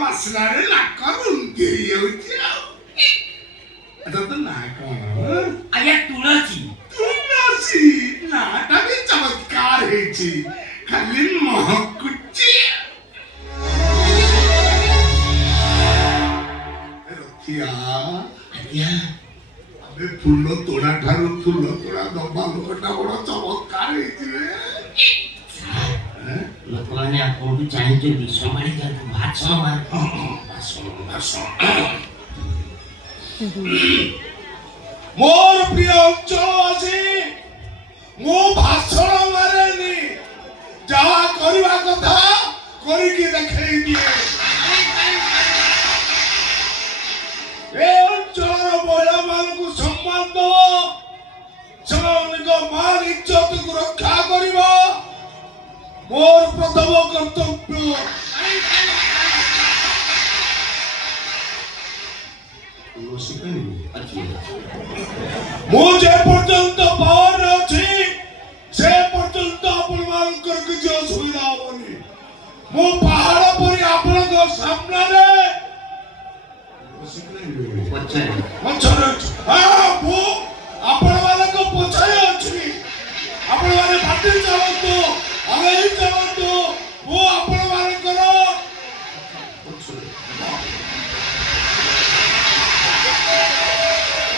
ବାସ୍ନାରେ ନାକ ରୁନ୍ଧି ହେଇଯାଉଛି ଆଉ। ଆଚ୍ଛା ତୋ ନାଁ କଣ? ଆଜ୍ଞା ତୁଳସୀ। ତୁଳସୀ ନାଁଟା ବି ଚମତ୍କାର ହେଇଛି, ଖାଲି ମହକୁଛି। ରଖିଆ ଆଜ୍ଞା ଆମେ ଫୁଲ ତୋଡ଼ା ଠାରୁ ଫୁଲ ତୋଡ଼ା ଦବା ଲୋକଟା ବଡ଼ ଚମତ୍କାର ହେଇଥିବେ। ଲୋକମାନେ ଆପଣଙ୍କୁ ଚାହିଁଛନ୍ତି ସମ୍ଭାଳି ଦିଅନ୍ତୁ ଭାଷଣ ଭାଷଣ ମୋର ପ୍ରିୟ ଅଞ୍ଚଳବାସୀ, ମୁଁ ଭାଷଣ ମାରେନି, ଯାହା କରିବା କଥା କରିକି ଦେଖେଇ ଦିଏ। ଏ ଅଞ୍ଚଳର ମହିଳାମାନଙ୍କୁ ସମ୍ମାନ ଦବ, ସେମାନଙ୍କ ମାନ ଇଜ୍ଜତକୁ ରକ୍ଷା କରିବା ମୋର ପ୍ରଥମ କର୍ତ୍ତବ୍ୟ। ମୁଁ ଯେ ପର୍ଯ୍ୟନ୍ତ